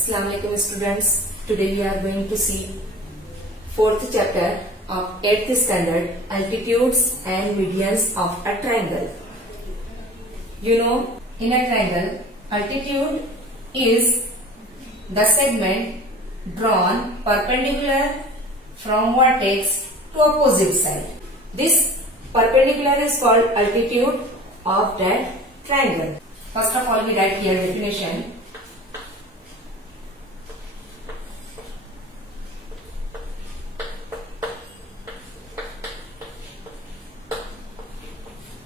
Assalamu alaikum students. Today we are going to see fourth chapter of 8th standard, altitudes and medians of a triangle. You know, in a triangle, altitude is the segment drawn perpendicular from vertex to opposite side. This perpendicular is called altitude of that triangle. First of all, we write here definition.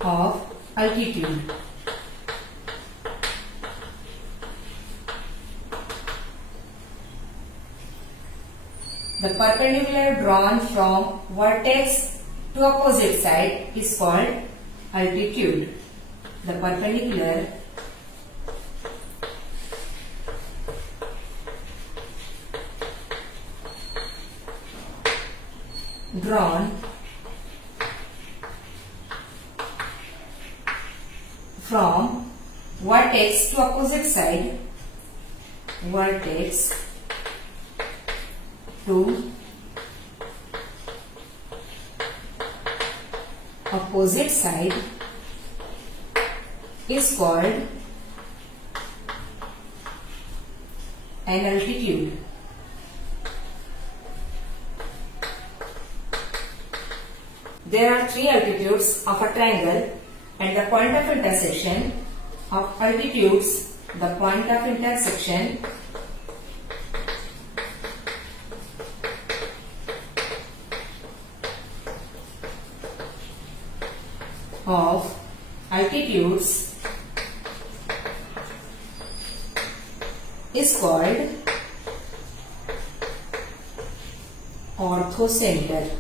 Of altitude. The perpendicular drawn from vertex to opposite side is called altitude. The perpendicular drawn from vertex to opposite side, vertex to opposite side is called an altitude. There are three altitudes of a triangle. At the point of intersection of altitudes, the point of intersection of altitudes is called orthocenter.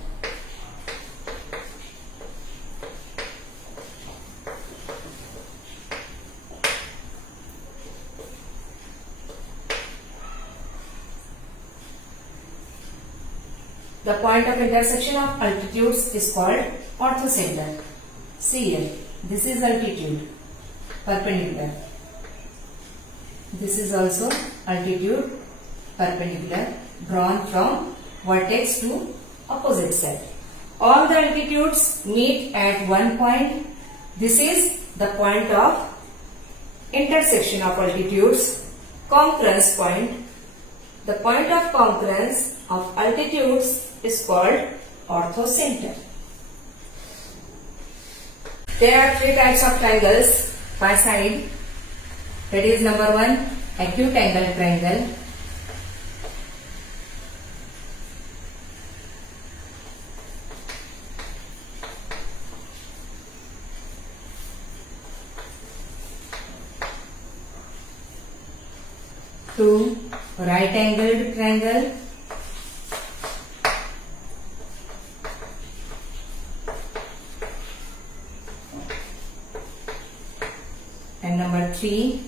The point of intersection of altitudes is called orthocenter. See here, this is altitude, perpendicular. This is also altitude, perpendicular, drawn from vertex to opposite side. All the altitudes meet at one point. This is the point of intersection of altitudes, concurrence point. The point of concurrence of altitudes is called orthocenter. There are three types of triangles per side. That is number one, acute angle triangle. Two, right angled triangle. And number three,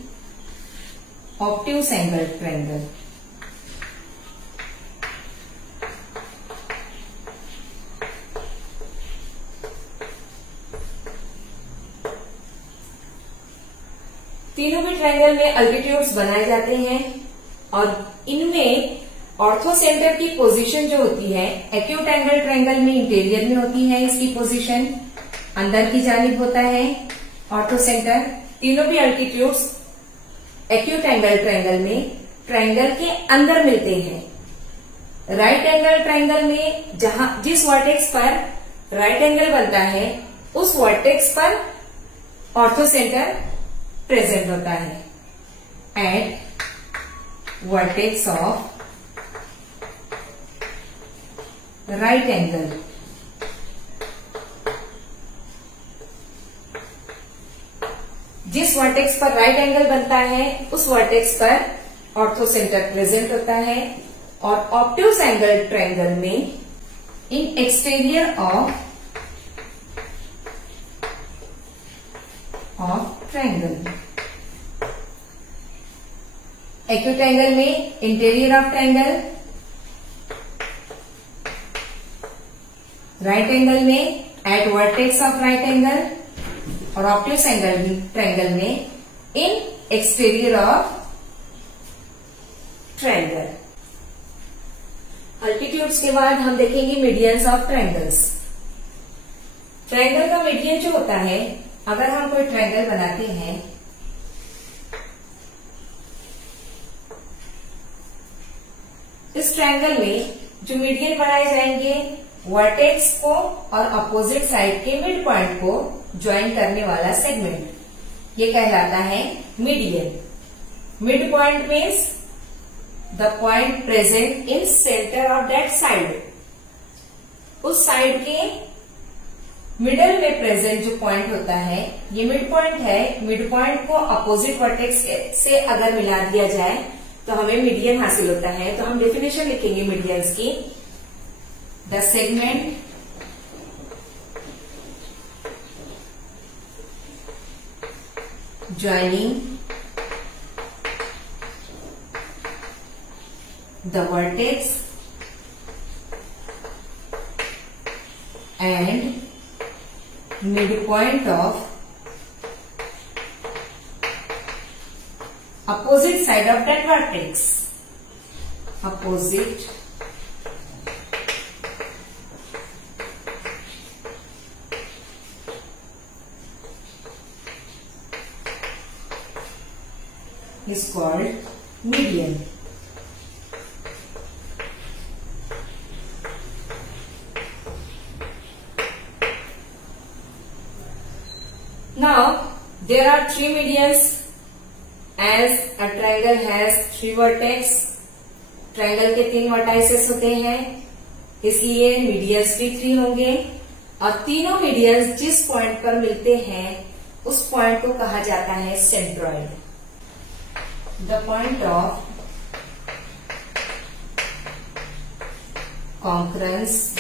obtuse angle triangle. तीनों भी ट्रायंगल में अल्टीट्यूड्स बनाए जाते हैं और इनमें ऑर्थोसेंटर की पोजीशन जो होती है, एक्यूट एंगल ट्रायंगल में इंटीरियर में होती है इसकी पोजीशन, अंदर की जानिब होता है ऑर्थोसेंटर। तीनों भी अल्टीट्यूड्स एक्यूट एंगल ट्रायंगल में ट्रायंगल के अंदर मिलते हैं। राइट एंगल ट्रायंगल में जिस वर्टेक्स पर राइट एंगल बनता है उस वर्टेक्स पर ऑर्थोसेंटर प्रेजेंट होता है। Eight vertex of right angle, जिस वर्टेक्स पर राइट एंगल बनता है उस वर्टेक्स पर ऑर्थोसेंटर प्रेजेंट होता है। और ऑब्ट्यूज एंगल ट्रायंगल में in exterior of triangle, acute angle में interior of triangle, right angle में at vertex of right angle, और ऑब्ट्यूज एंगल ट्रायंगल में in exterior of triangle. Altitudes के बाद हम देखेंगे मीडियंस ऑफ ट्रायंगल्स। ट्रायंगल का मीडियन जो होता है, अगर हम कोई ट्रायंगल बनाते हैं, इस ट्रायंगल में जो मीडियन बनाए जाएंगे वर्टेक्स को और अपोजिट साइड के मिड पॉइंट को ज्वाइन करने वाला सेगमेंट, ये कहलाता है median. Mid point means the point present in centre of that side. उस साइड के मिडल में प्रेजेंट जो पॉइंट होता है, ये मिड पॉइंट है। मिड पॉइंट को अपोजिट वर्टेक्स से अगर मिला दिया जाए तो हमें मीडियन हासिल होता है। तो हम डेफिनेशन लिखेंगे मीडियंस की। The segment joining the vertex and midpoint of opposite side of that vertex. Opposite is called median. Now there are three medians as a triangle has three vertex. Triangle के 3 वर्टाइसेस होते हैं, इसलिए मीडियंस भी 3 होंगे और तीनों मीडियंस जिस पॉइंट पर मिलते हैं उस पॉइंट को कहा जाता है centroid. The point of concurrence,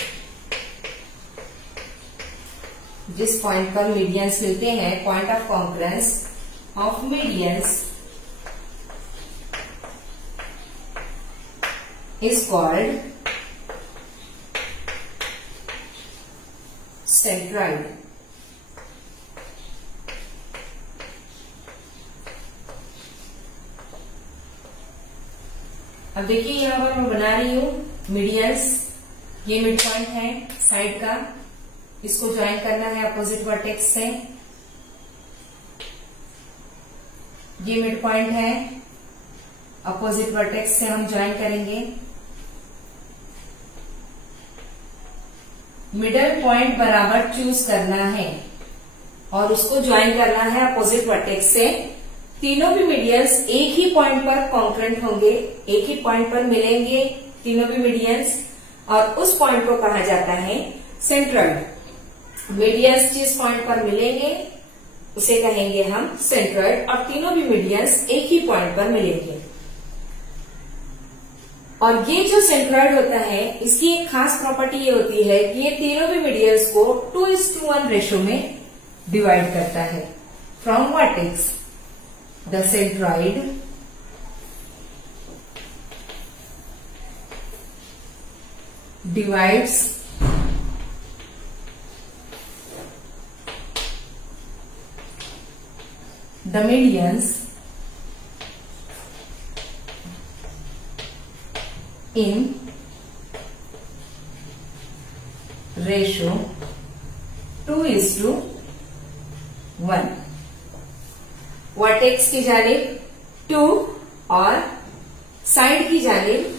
जिस पॉइंट पर मीडियंस मिलते हैं, point of concurrence of medians is called centroid. अब देखिए यहां पर मैं बना रही हूं मीडियंस। ये मिड पॉइंट है साइड का, इसको ज्वाइन करना है अपोजिट वर्टेक्स से। ये मिड पॉइंट है, अपोजिट वर्टेक्स से हम ज्वाइन करेंगे। मिडल पॉइंट बराबर चूज करना है और उसको ज्वाइन करना है अपोजिट वर्टेक्स से। तीनों भी मीडियंस एक ही पॉइंट पर कॉन्करेंट होंगे, एक ही पॉइंट पर मिलेंगे तीनों भी मीडियंस, और उस पॉइंट को कहा जाता है सेंट्रॉइड। मीडियंस जिस पॉइंट पर मिलेंगे उसे कहेंगे हम सेंट्रॉइड, और तीनों भी मीडियंस एक ही पॉइंट पर मिलेंगे। और ये जो सेंट्रॉइड होता है, इसकी एक खास प्रॉपर्टी ये होती है कि ये तीनों भी मीडियंस को 2:1 रेशो में डिवाइड करता है from vertex. The centroid divides the medians in ratio 2:1। वर्टेक्स की जानिब 2 और साइड की जानिब